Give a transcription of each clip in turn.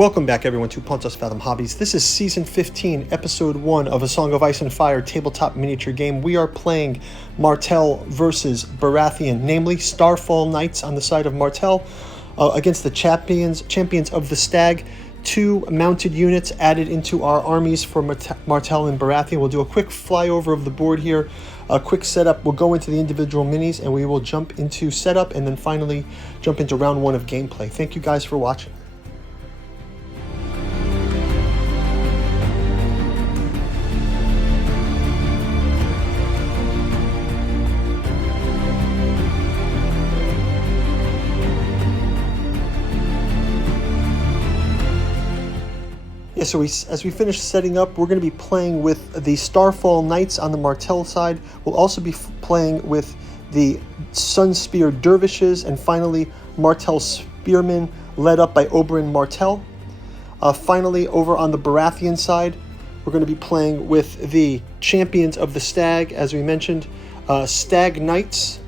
Welcome back everyone to Pontus Fathom Hobbies. This is Season 15, Episode 1 of A Song of Ice and Fire tabletop miniature game. We are playing Martell versus Baratheon, namely Starfall Knights on the side of Martell against the champions of the Stag. 2 mounted units added into our armies for Martell and Baratheon. We'll do a quick flyover of the board here, a quick setup. We'll go into the individual minis and we will jump into setup and then finally jump into round 1 of gameplay. Thank you guys for watching. Yeah, so as we finish setting up, we're going to be playing with the Starfall Knights on the Martell side. We'll also be playing with the Sunspear Dervishes, and finally Martell Spearmen, led up by Oberyn Martell. Finally, over on the Baratheon side, we're going to be playing with the champions of the Stag, as we mentioned, Stag Knights,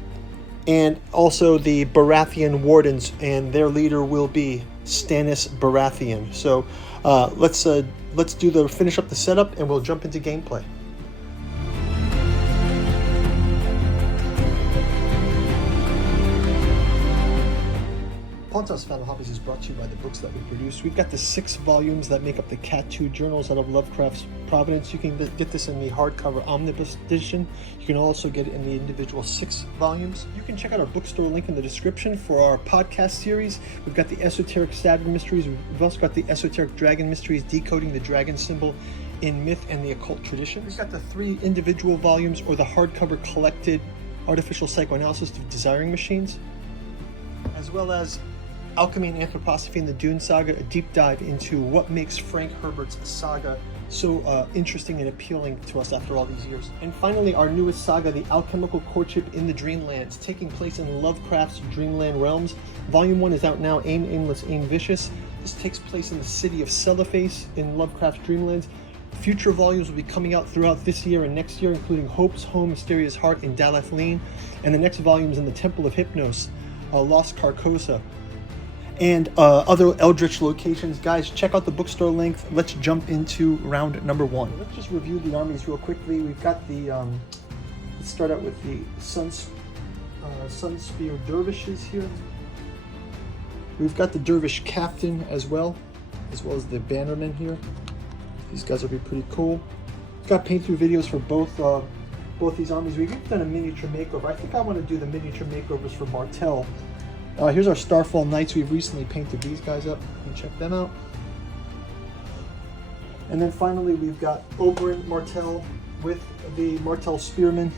and also the Baratheon Wardens, and their leader will be Stannis Baratheon. So let's finish up the setup and we'll jump into gameplay. Pontus Fathom Hobbies is brought to you by the books that we produce. We've got the 6 volumes that make up the Cat 2 Journals out of Lovecraft's Providence. You can get this in the hardcover omnibus edition. You can also get it in the individual 6 volumes. You can check out our bookstore link in the description for our podcast series. We've got the Esoteric Saturn Mysteries. We've also got the Esoteric Dragon Mysteries, decoding the dragon symbol in myth and the occult tradition. We've got the 3 individual volumes or the hardcover collected Artificial Psychoanalysis of Desiring Machines, as well as Alchemy and Anthroposophy in the Dune Saga, a deep dive into what makes Frank Herbert's saga so interesting and appealing to us after all these years. And finally, our newest saga, The Alchemical Courtship in the Dreamlands, taking place in Lovecraft's Dreamland realms. Volume 1 is out now, Aim Aimless, Aim Vicious. This takes place in the city of Cellophase in Lovecraft's Dreamlands. Future volumes will be coming out throughout this year and next year, including Hope's Home, Mysterious Heart in Dalathleen, and the next volume is in the Temple of Hypnos, Lost Carcosa, and other Eldritch locations. Guys, check out the bookstore link. Let's jump into round number 1. Let's just review the armies real quickly. We've got the, let's start out with the Sunspear Dervishes here. We've got the Dervish Captain as well as the Bannermen here. These guys will be pretty cool. We've got paint through videos for both these armies. We've done a miniature makeover. I think I want to do the miniature makeovers for Martell. Here's our Starfall Knights. We've recently painted these guys up. You can check them out. And then finally, we've got Oberyn Martell with the Martell Spearmen.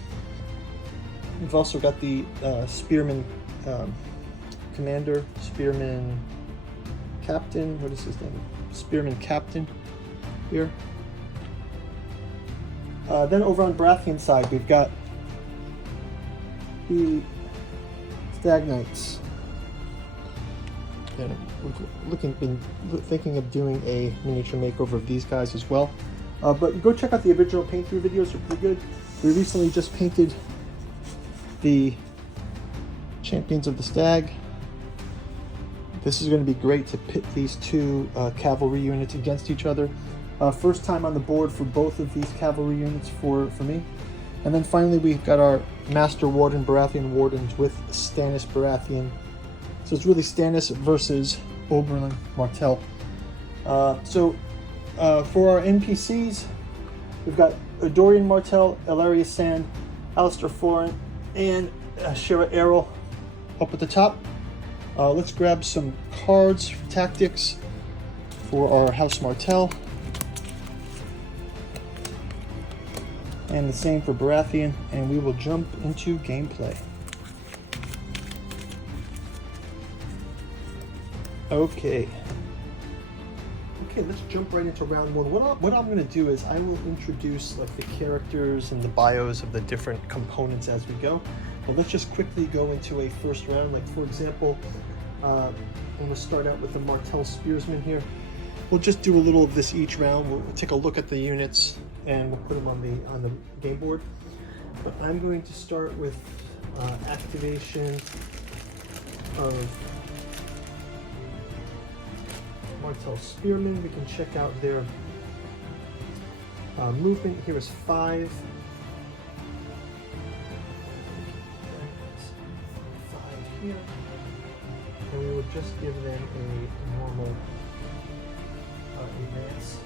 We've also got the Spearman Commander, Spearman Captain. What is his name? Spearman Captain here. Then over on Baratheon side, we've got the Stag Knights. And we've been thinking of doing a miniature makeover of these guys as well. But go check out the original paint through videos, they're pretty good. We recently just painted the champions of the Stag. This is going to be great to pit these 2 cavalry units against each other. First time on the board for both of these cavalry units for me. And then finally we've got our Master Warden, Baratheon Wardens with Stannis Baratheon. So it's really Stannis versus Oberyn Martell. For our NPCs, we've got Dorian Martell, Elaria Sand, Alistair Florin, and Shira Errol up at the top. Let's grab some cards for tactics for our House Martell. And the same for Baratheon, and we will jump into gameplay. Okay, let's jump right into round 1. What I'm going to do is I will introduce like the characters and the bios of the different components as we go. But let's just quickly go into a first round. Like for example, I'm going to start out with the Martell Spearsmen here. We'll just do a little of this each round. We'll take a look at the units and we'll put them on the game board. But I'm going to start with activation of Martel Spearmen. We can check out their movement. Here is 5. 5 here. And we would just give them a normal advance.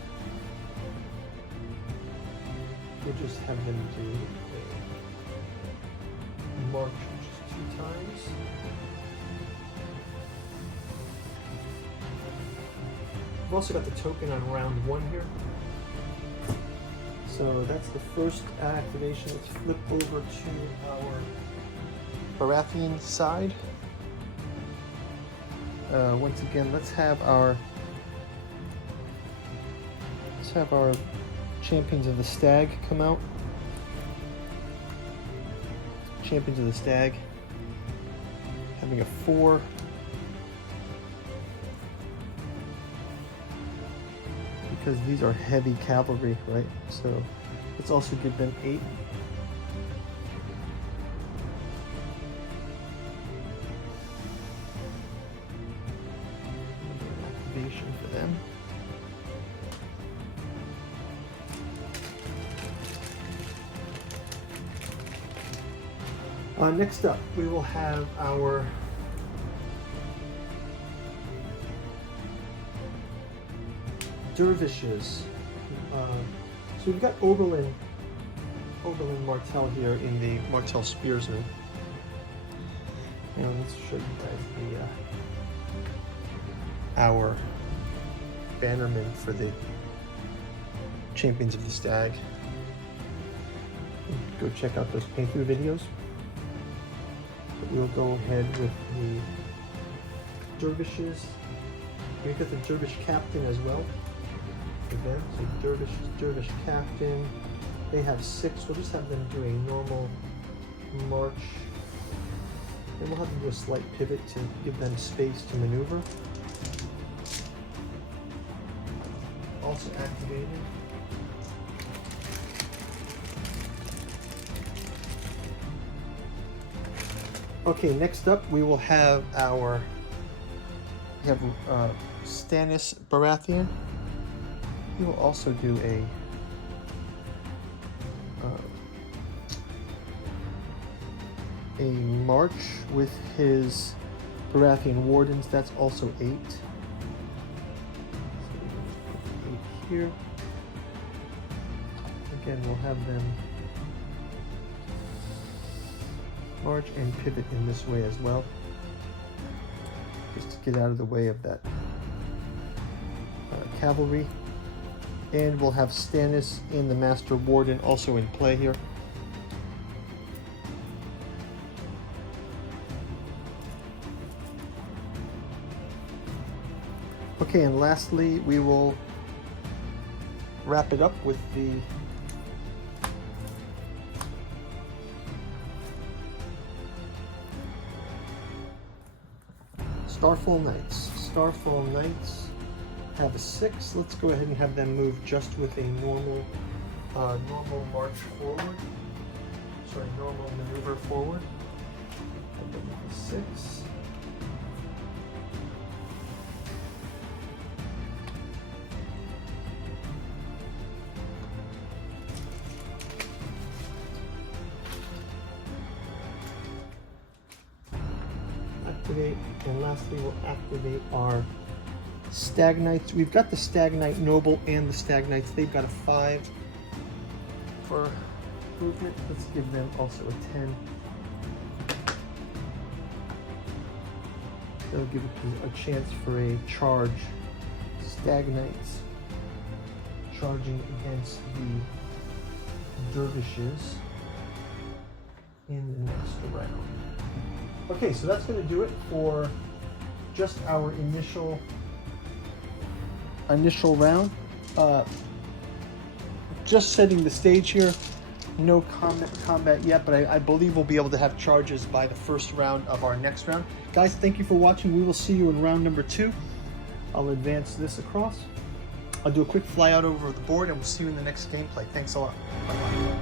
We'll just have them do a march just 2 times. We've also got the token on round 1 here. So that's the first activation. Let's flip over to our Baratheon side. Once again, let's have our Champions of the Stag come out. Champions of the Stag, having a 4. Because these are heavy cavalry, right? So let's also give them 8. Activation for them. Next up, we will have our dervishes. So we've got Oberlin Martel here in the Martel Spearsman. Now let's show you guys our bannerman for the Champions of the Stag. Go check out those paint-through videos. But we'll go ahead with the dervishes. We've got the dervish captain as well. Event. So dervish captain. They have 6. We'll just have them do a normal march. And we'll have them do a slight pivot to give them space to maneuver. Also activated. Okay, next up we will have our Stannis Baratheon. He will also do a march with his Baratheon Wardens. That's also 8. So 8 here. Again, we'll have them march and pivot in this way as well, just to get out of the way of that cavalry. And we'll have Stannis and the Master Warden also in play here. Okay, and lastly, we will wrap it up with the Starfall Knights. Starfall Knights have a 6. Let's go ahead and have them move just with a normal march forward. Sorry, normal maneuver forward. Have them with a 6. Activate, and lastly we'll activate our Stag Knights. We've got the Stag Knight Noble and the Stag Knights. They've got a 5 for movement. Let's give them also a 10. That'll give a chance for a charge. Stag Knights charging against the dervishes in the next round. Okay, so that's going to do it for just our initial round. Just setting the stage here. No combat yet, but I believe we'll be able to have charges by the first round of our next round. Guys, thank you for watching. We will see you in round number 2. I'll advance this across. I'll do a quick fly out over the board, and we'll see you in the next gameplay. Thanks a lot. Bye-bye.